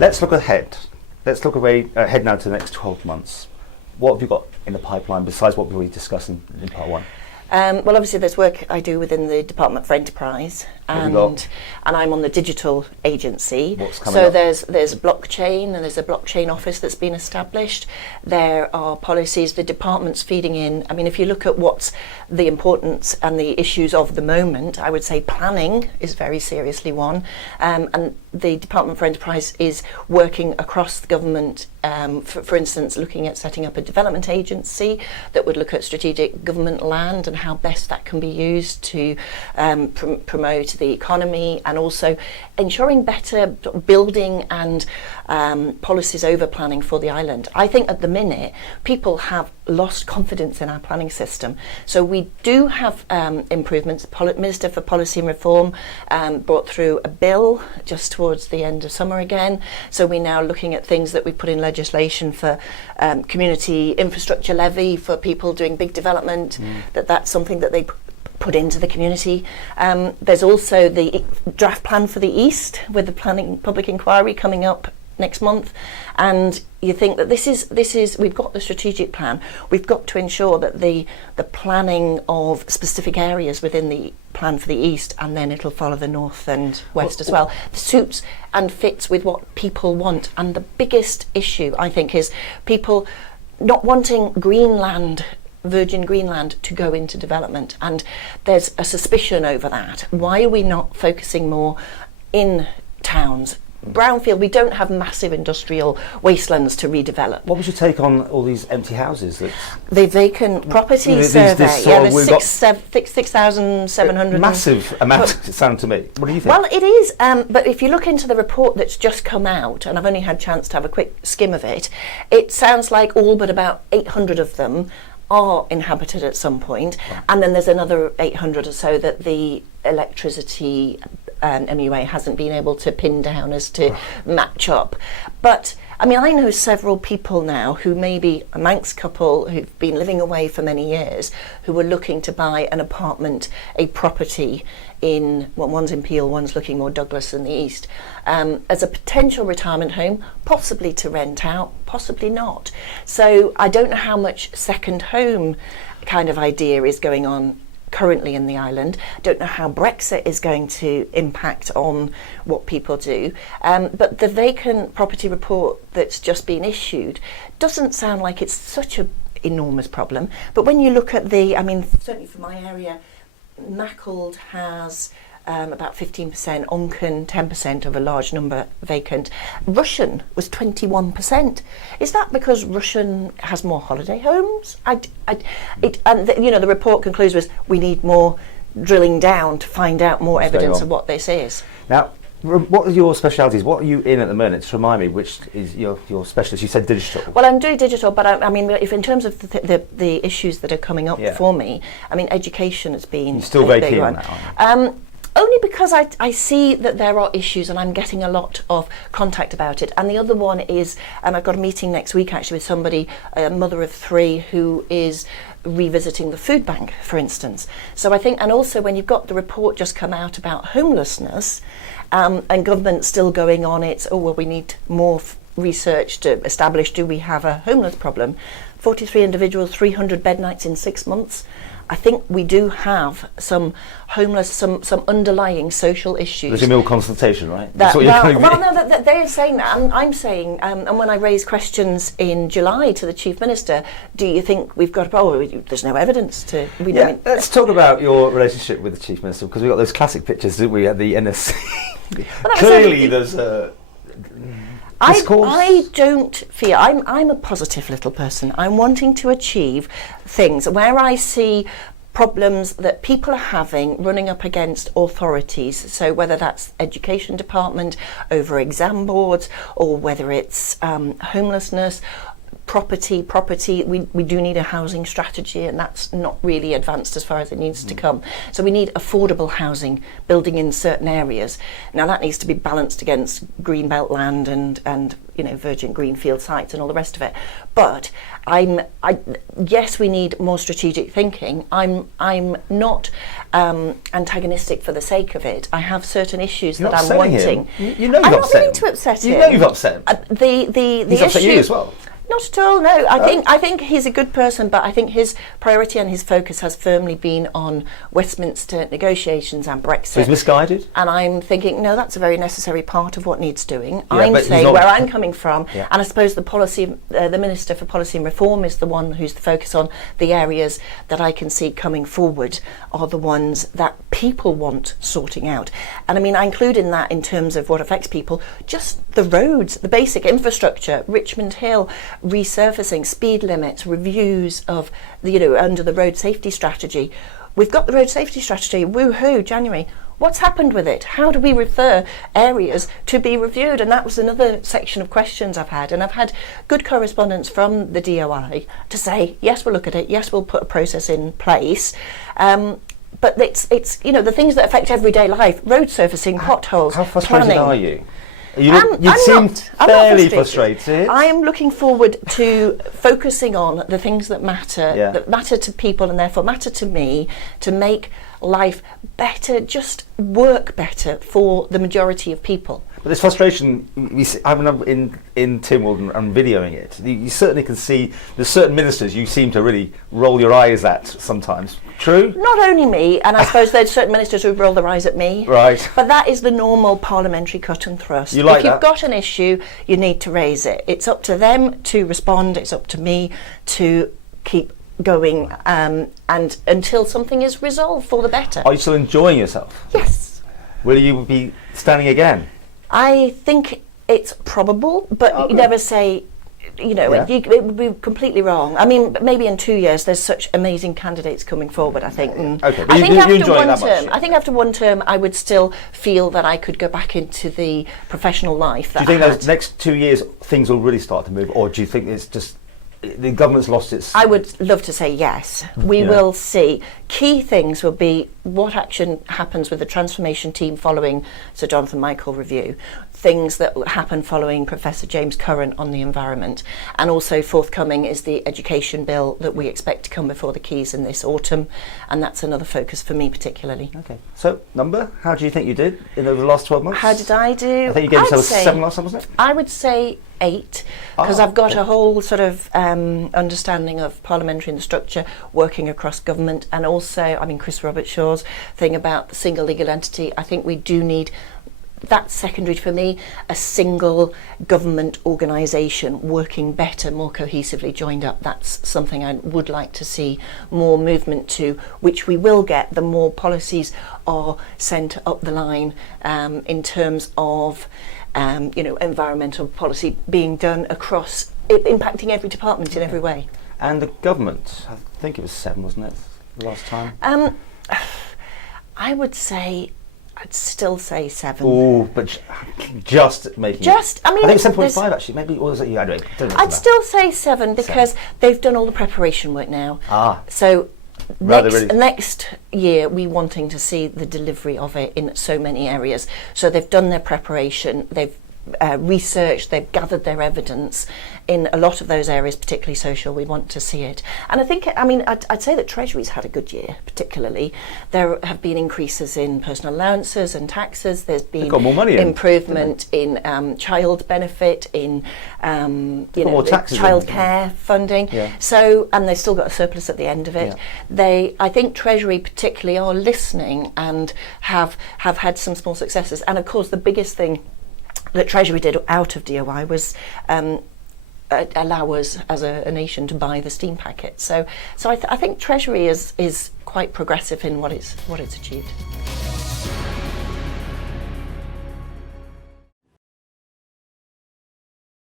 Let's look ahead. Let's look ahead now to the next 12 months. What have you got in the pipeline besides what we already discussed in part one? Well, obviously there's work I do within the Department for Enterprise, and I'm on the digital agency. What's coming so up? there's blockchain, and there's a blockchain office that's been established. There are policies, the department's feeding in. I mean, if you look at what's the importance and the issues of the moment, I would say planning is very seriously one, and the Department for Enterprise is working across the government, for instance, looking at setting up a development agency that would look at strategic government land and how best that can be used to promote the economy, and also ensuring better building and policies over planning for the island. I think at the minute people have lost confidence in our planning system. So we do have improvements. The Minister for Policy and Reform brought through a bill just towards the end of summer again. So we're now looking at things that we put in legislation for community infrastructure levy for people doing big development, that's something that they put into the community. There's also the draft plan for the East with the planning public inquiry coming up next month, and you think that this is we've got the strategic plan. We've got to ensure that the planning of specific areas within the plan for the East, and then it'll follow the North and West as well, suits and fits with what people want. And the biggest issue, I think, is people not wanting Greenland, virgin Greenland, to go into development, and there's a suspicion over that. Why are we not focusing more in towns? Brownfield, we don't have massive industrial wastelands to redevelop. What was your take on all these empty houses? The vacant property survey, there's 6,700. Massive amount, it sounded to me. What do you think? Well, it is, but if you look into the report that's just come out, and I've only had a chance to have a quick skim of it, it sounds like all but about 800 of them are inhabited at some point, and then there's another 800 or so that the electricity MUA hasn't been able to pin down as to match up. But I mean, I know several people now who maybe a Manx couple who've been living away for many years who were looking to buy an apartment, a property in, well, one's in Peel, one's looking more Douglas in the East, as a potential retirement home, possibly to rent out, possibly not. So I don't know how much second home kind of idea is going on currently in the island. I don't know how Brexit is going to impact on what people do, but the vacant property report that's just been issued doesn't sound like it's such an enormous problem. But when you look at the, I mean, certainly for my area, Maccled has about 15%, Onken 10% of a large number vacant. Rushen was 21%. Is that because Rushen has more holiday homes? And the report concludes with we need more drilling down to find out more evidence of what this is. Now, what are your specialities? What are you in at the moment? Just remind me, which is your specialist? You said digital. Well, I'm doing digital, but I mean, if in terms of the issues that are coming up for me, I mean, education has been. You're still very keen on that, aren't you? Only because I see that there are issues and I'm getting a lot of contact about it. And the other one is, I've got a meeting next week actually with somebody, a mother of 3, who is revisiting the food bank, for instance. So I think, and also when you've got the report just come out about homelessness, and government still going on it, we need more research to establish, do we have a homeless problem? 43 individuals, 300 bed nights in 6 months. I think we do have some homeless, some underlying social issues. There's a meal consultation, right? They're saying that. I'm saying, and when I raised questions in July to the Chief Minister, do you think we've got a problem? There's no evidence to. Let's talk about your relationship with the Chief Minister, because we've got those classic pictures, didn't we, at the NSC? Clearly, there's a. I don't fear. I'm a positive little person. I'm wanting to achieve things where I see problems that people are having running up against authorities. So whether that's education department over exam boards, or whether it's homelessness, property. We do need a housing strategy, and that's not really advanced as far as it needs to come. So we need affordable housing, building in certain areas. Now that needs to be balanced against greenbelt land and virgin greenfield sites and all the rest of it. But yes, we need more strategic thinking. I'm not antagonistic for the sake of it. I have certain issues that I'm wanting. You know you've I'm not upset going him. to upset him. You know you've upset him. The He's upset issue, you as well. Not at all, no. I think he's a good person, but I think his priority and his focus has firmly been on Westminster negotiations and Brexit. So he's misguided? And I'm thinking, no, that's a very necessary part of what needs doing. Yeah, I'm but saying where I'm coming from, Yeah. and I suppose the Minister for Policy and Reform is the one who's the focus on. The areas that I can see coming forward are the ones that people want sorting out. And I mean, I include in that, in terms of what affects people, just the roads, the basic infrastructure, Richmond Hill, resurfacing, speed limits, reviews of under the road safety strategy. We've got the road safety strategy, woohoo, January. What's happened with it? How do we refer areas to be reviewed? And that was another section of questions I've had. And I've had good correspondence from the DOI to say, yes, we'll look at it. Yes, we'll put a process in place. But it's the things that affect everyday life, road surfacing, potholes, How frustrated planning. are you? You seemed fairly frustrated. I am looking forward to focusing on the things that matter, that matter to people and therefore matter to me, to make life better, just work better for the majority of people. But this frustration, in Tynwald and videoing it, you certainly can see there's certain ministers you seem to really roll your eyes at sometimes. True? Not only me, and I suppose there's certain ministers who roll their eyes at me. Right. But that is the normal parliamentary cut and thrust. You like if you've that? got an issue, you need to raise it. It's up to them to respond. It's up to me to keep going, and until something is resolved for the better. Are you still enjoying yourself? Yes. Will you be standing again? I think it's probable, but you never say, it would be completely wrong. I mean, maybe in 2 years there's such amazing candidates coming forward, I think. Okay, but I think you enjoy it that much? I think after one term I would still feel that I could go back into the professional life that Do you think I had. those next 2 years things will really start to move, or do you think it's just the government's lost its... I would love to say yes. We will see. Key things will be what action happens with the transformation team following Sir Jonathan Michael review, things that happen following Professor James Curran on the environment, and also forthcoming is the education bill that we expect to come before the Keys in this autumn, and that's another focus for me particularly. Okay. So, number, how do you think you did over the last 12 months? How did I do? I think you gave yourself 7 last time, wasn't it? I would say 8, because I've got a whole sort of understanding of parliamentary and the structure, working across government, and also, Chris Robertshaw's thing about the single legal entity. I think we do need, that's secondary for me, a single government organisation working better, more cohesively joined up. That's something I would like to see more movement to, which we will get the more policies are sent up the line in terms of environmental policy being done across, impacting every department in every way. And the government, I think it was 7, wasn't it, the last time? I would say, I'd still say 7. Oh, but just making just, I think it's 7.5 actually, maybe, or was it you? I don't know. I'd still say 7 because they've done all the preparation work now. So next year we're wanting to see the delivery of it in so many areas. So they've done their preparation, they've researched, they've gathered their evidence in a lot of those areas, particularly social. We want to see it. And I think, I'd say that Treasury's had a good year, particularly. There have been increases in personal allowances and taxes. There's been more money improvement in child benefit, in childcare funding. Yeah. So, and they've still got a surplus at the end of it. Yeah. I think Treasury particularly are listening and have had some small successes. And of course, the biggest thing that Treasury did out of DOI was allow us as a nation to buy the steam packet. So I think Treasury is quite progressive in what it's achieved.